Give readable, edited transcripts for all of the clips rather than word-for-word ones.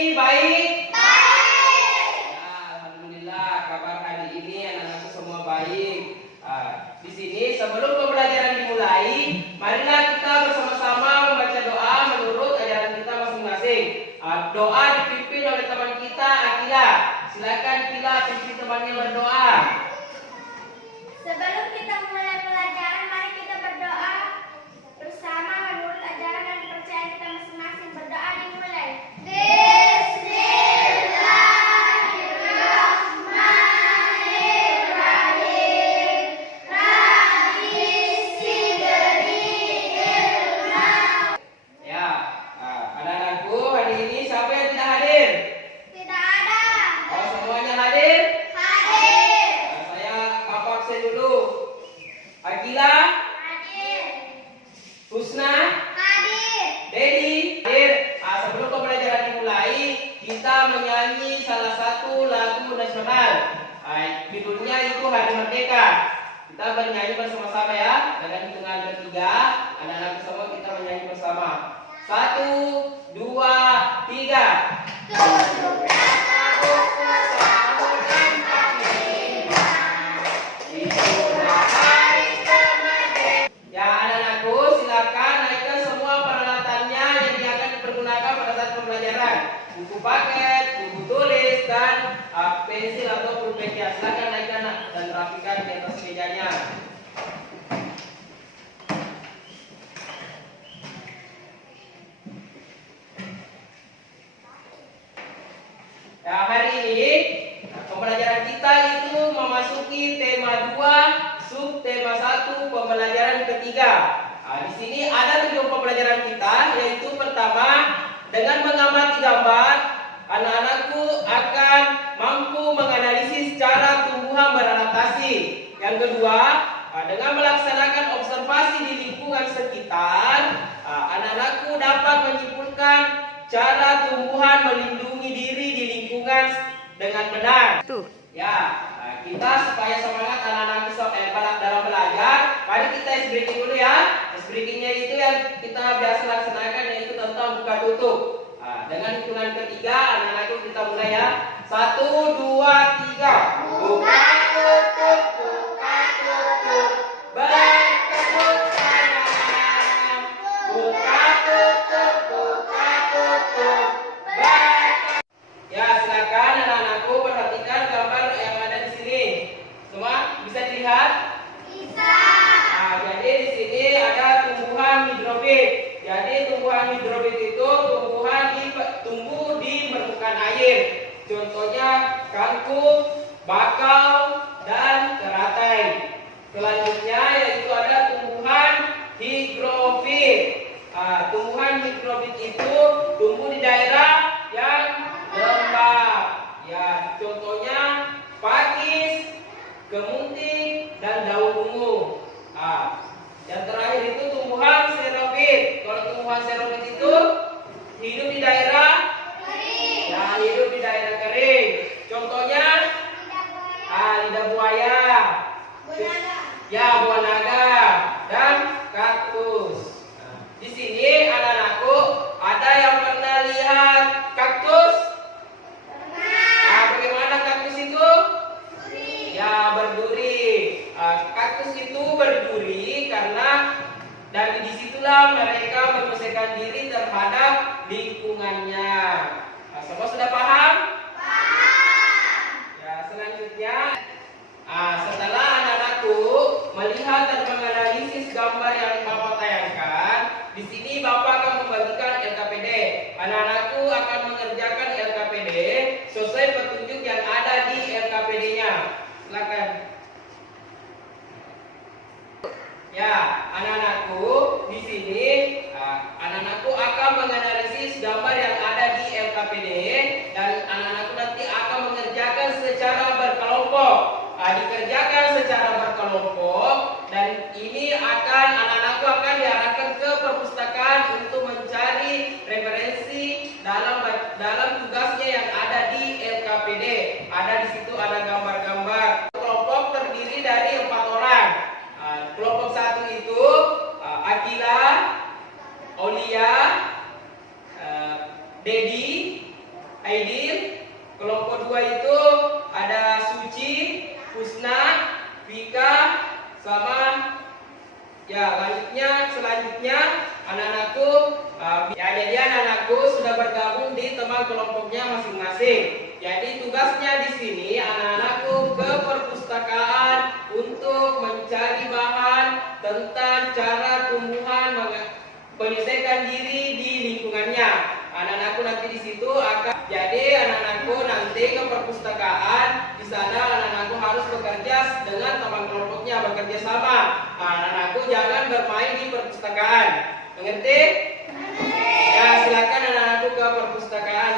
ini baik? Baik. Ya, alhamdulillah kabar hari ini anak-anakku semua baik. Di sini sebelum pembelajaran dimulai, marilah kita bersama-sama membaca doa menurut ajaran kita masing-masing. Doa dipimpin oleh teman kita Akila. Silakan Akila pimpin temannya berdoa. Sebelum kita mulai pelajaran, mari kita berdoa bersama menurut ajaran dan kepercayaan kita masing-masing. Berdoa dimulai. Bismillahirrahmanirrahim. Rabbi sidri ilma. Ya, anak-anakku hari ini siapa yang tidak hadir? Tidak ada. Oh, semuanya hadir? Hadir. Saya Bapak absen dulu. Akila, Hadir. Husna, Hadir. Dedi, hadir. Sebelum pembelajaran dimulai, kita menyanyi salah satu lagu nasional. Judulnya itu Hari Merdeka. Kita bernyanyi bersama-sama ya. Dengan hitungan ketiga, anak-anak semua kita menyanyi bersama. 1, 2, 3. Ya, anak-anakku silakan naikkan semua peralatannya yang akan dipergunakan pada saat pembelajaran. Buku paket, buku tulis, dan pensil atau pulpen. Silakan naikkan dan rapikan di atas mejanya. Ya, hari ini pembelajaran kita itu memasuki tema 2, subtema 1, pembelajaran ketiga. Di sini ada tujuan pembelajaran kita, yaitu pertama, dengan mengamati gambar, anak-anakku akan mampu menganalisis cara tumbuhan beradaptasi. Yang kedua, dengan melaksanakan observasi di lingkungan sekitar, anak-anakku dapat menyimpulkan cara tumbuhan melindungi diri di lingkungan dengan benar. Ya, kita supaya semangat anak-anak dalam belajar, mari kita ice breaking dulu ya. Ice breakingnya itu yang kita biasa laksanakan, yaitu tentang buka tutup. Dengan hitungan ketiga, anak-anakku kita mulai ya. 1, 2, 3. Buka tutup, buka tutup, bertepuk tangan. Buka tutup, buka tutup, bertepuk. Ya, silakan anak-anakku perhatikan gambar yang ada di sini. Semua bisa dilihat? Bisa. Jadi di sini ada tumbuhan hidrofit. Jadi tumbuhan hidrofit itu tumbuh di permukaan air. Contohnya kangkung, bakau, dan teratai. Selanjutnya yaitu ada tumbuhan higrofit. Tumbuhan higrofit itu tumbuh di daerah yang lembab. Ya, contohnya pakis, kemunting, dan daun ungu. Yang terakhir itu tumbuhan xerophyt. Kalau tumbuhan xerophyt itu hidup di daerah Kering. ya, hidup di daerah kering. Contohnya lidah buaya, Bunaga. ya, buah naga, dan kaktus. Di sini anak-anakku ada yang pernah lihat kaktus? Bagaimana kaktus itu? Ya, berduri. Kaktus itu berduri karena dari disitulah mereka menyelesaikan diri terhadap lingkungannya. Semua sudah paham? Paham. Ya, selanjutnya, setelah anak-anakku melihat dan menganalisis gambar yang Bapak tayangkan, di sini Bapak akan membagikan LKPD. Anak-anakku akan mengerjakan LKPD sesuai petunjuk yang ada di LKPD-nya. Silakan. Ya, anak-anakku di sini anak-anakku akan menganalisis gambar yang ada di LKPD dan anak-anakku nanti akan mengerjakan secara berkelompok. Dikerjakan secara berkelompok dan ini anak-anakku akan diarahkan ke perpustakaan untuk mencari referensi dalam tugasnya yang ada di LKPD. Ada di situ ada gambar-gambar. Kelompok terdiri dari 4 orang. Kelompok 1 itu Akila, Aulia, Dedi, Aidil. Kelompok 2 itu ada Suci, Husna, Vika, sama ya selanjutnya anak-anakku. Jadi anak-anakku sudah bergabung di teman kelompoknya masing-masing. Jadi tugasnya di sini anak-anakku ke perpustakaan untuk mencari bahan tentang cara tumbuhan menyelesaikan diri di lingkungannya. Anak-anakku nanti di situ akan anak-anakku nanti ke perpustakaan. Di sana anak-anakku harus bekerja dengan teman kelompoknya, bekerja sama. Anak-anakku jangan bermain di perpustakaan. Mengerti? Ya, silakan anak-anakku ke perpustakaan.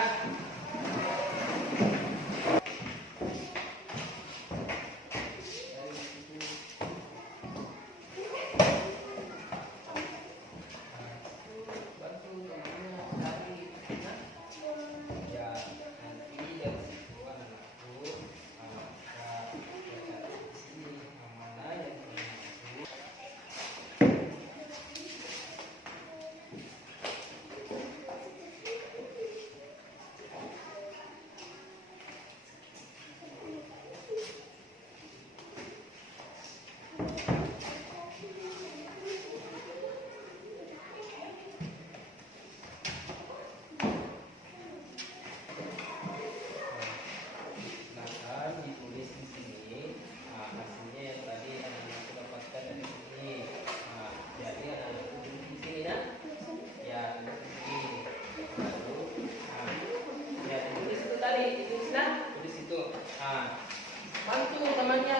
Bantu temannya,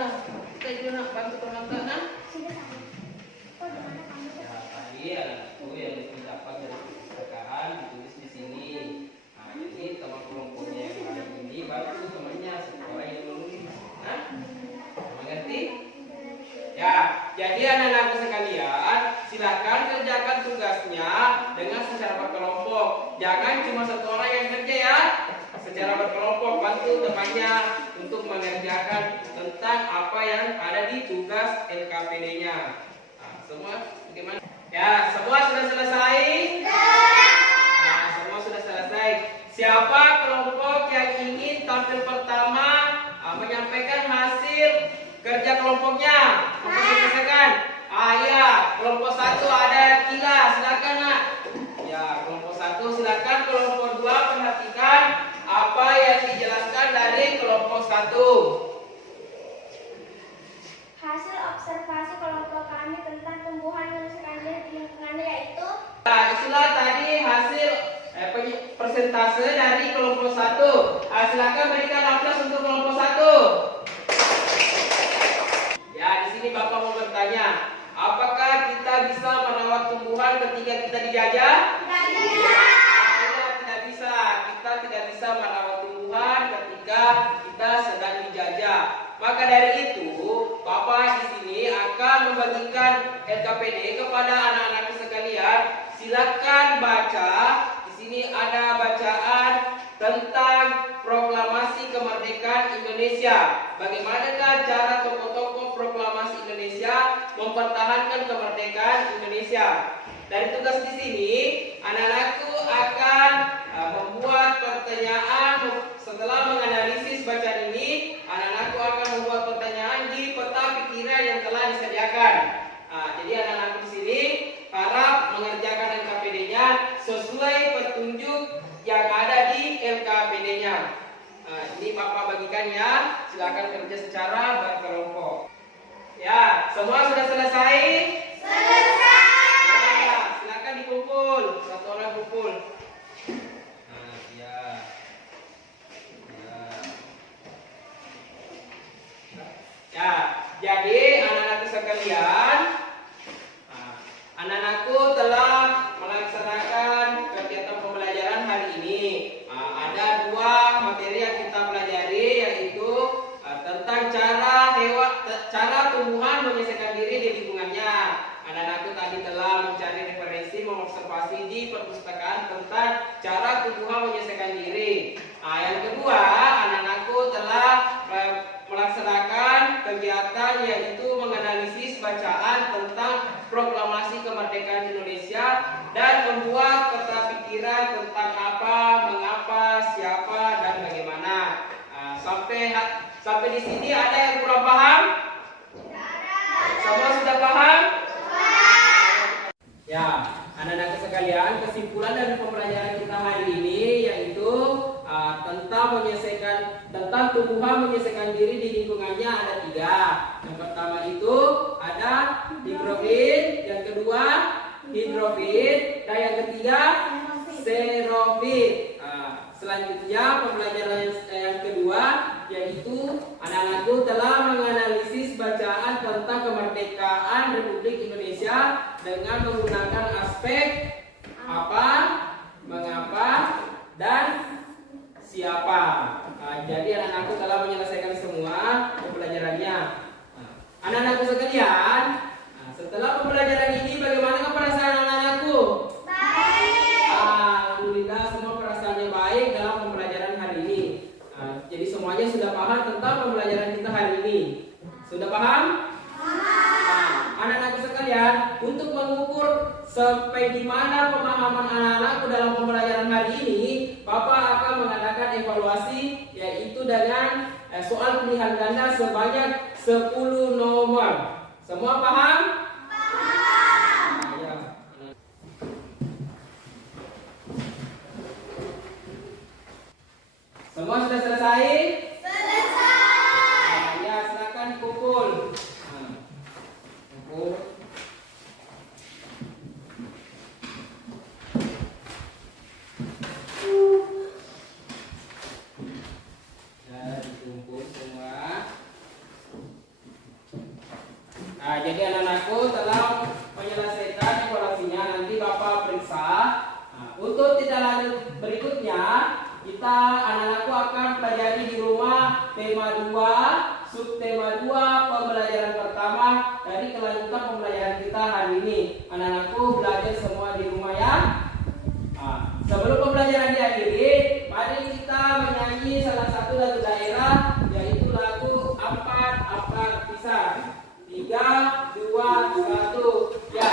kita juga nak bantu teman-teman. Ya, tadi anakku yang didapat dari perpustakaan ditulis di sini. Jadi teman kelompoknya yang hari ini bantu temannya orang yang menulis. Mengerti? Ya, jadi anak-anakku sekalian, silakan kerjakan tugasnya dengan secara berkelompok. Jangan cuma satu orang yang kerja ya. Secara berkelompok bantu temannya untuk mengerjakan tentang apa yang ada di tugas LKPD-nya. Semua bagaimana? Ya, semua sudah selesai? Semua sudah selesai. Siapa kelompok yang ingin tampil pertama menyampaikan hasil kerja kelompoknya? Untuk selesaikan. Ya, kelompok 1 ada Kila, silakan nak. Ya, kelompok 1 silakan. Kelompok 2 perhatikan apa yang dijelaskan dari kelompok 1. Hasil observasi kelompok kami tentang tumbuhan menyelesaikan diri di lingkungannya yaitu. Nah, itulah tadi hasil persentase dari kelompok 1. Silakan berikan aplaus untuk kelompok 1. Ya, di sini Bapak mau bertanya, apakah kita bisa merawat tumbuhan ketika kita dijajah? Tidak bisa. Kita tidak bisa merawat tumbuhan ketika kita sedang dijajah. Maka dari itu, Bapak di sini akan membagikan LKPD kepada anak-anak sekalian. Silakan baca. Di sini ada bacaan tentang proklamasi kemerdekaan Indonesia. Bagaimanakah cara tokoh-tokoh proklamasi Indonesia mempertahankan kemerdekaan Indonesia? Dari tugas di sini, anak-anakku akan membuat pertanyaan. Setelah menganalisis bacaan ini, anak-anakku akan membuat pertanyaan di peta pikiran yang telah disediakan. Jadi anak-anakku di sini harap mengerjakan LKPD-nya sesuai petunjuk yang ada di LKPD-nya. Ini Bapak bagikan ya. Silakan kerja secara berkelompok. Ya, semua sudah selesai? Ya, silakan dikumpul. Satu orang kumpul. Ya, jadi anak-anakku sekalian, anak-anakku telah melaksanakan kegiatan pembelajaran hari ini. Ada 2 materi yang kita pelajari, yaitu tentang cara tumbuhan menyelesaikan diri di lingkungannya. Anak-anakku tadi telah mencari referensi, mengobservasi di perpustakaan tentang Sampai di sini ada yang kurang paham? Semua sudah paham? Ya, anak-anak sekalian, kesimpulan dari pembelajaran kita hari ini yaitu tentang tumbuhan menyelesaikan diri di lingkungannya ada 3. Yang pertama itu ada higrofit, yang kedua hidrofit, dan yang ketiga xerofit. Selanjutnya pembelajaran yang kedua yaitu anak-anakku telah menganalisis bacaan tentang kemerdekaan Republik Indonesia dengan menggunakan aspek apa, mengapa, dan siapa. Jadi anak-anakku telah menyelesaikan semua pembelajarannya. Anak-anakku sekalian, setelah pembelajaran ini bagaimana perasaan anak-anakku? Alhamdulillah semua perasaannya baik dalam pembelajaran hari ini. Jadi semuanya sudah paham tentang pembelajaran kita hari ini. Sudah paham? Anak-anakku sekalian, untuk mengukur sampai di mana pemahaman anak-anakku dalam pembelajaran hari ini, Bapak akan mengadakan evaluasi yaitu dengan soal pilihan ganda sebanyak 10 nomor. Semua paham? Semua sudah selesai? Selesai. Ya, silakan dipukul. Pukul. Ya, dikumpul semua. Jadi anak-anakku telah menyelesaikan evaluasinya. Nanti Bapak periksa. Untuk tidak lanjut berikutnya, kita anak-anakku akan pelajari di rumah tema 2, subtema 2, pembelajaran pertama dari kelanjutan pembelajaran kita hari ini. Anak-anakku belajar semua di rumah ya. Sebelum pembelajaran diakhiri, mari kita menyanyi salah satu lagu daerah yaitu lagu Ampat Pisah. 3, 2, 1, ya.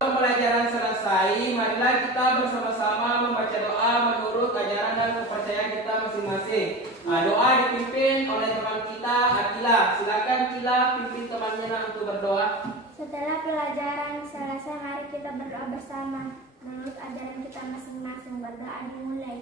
Pembelajaran selesai, marilah kita bersama-sama membaca doa menurut ajaran dan kepercayaan kita masing-masing. Doa dipimpin oleh teman kita, Akila. Silakan Akila pimpin temannya untuk berdoa. Setelah pelajaran selesai, mari kita berdoa bersama menurut ajaran kita masing-masing. Berdoa dimulai.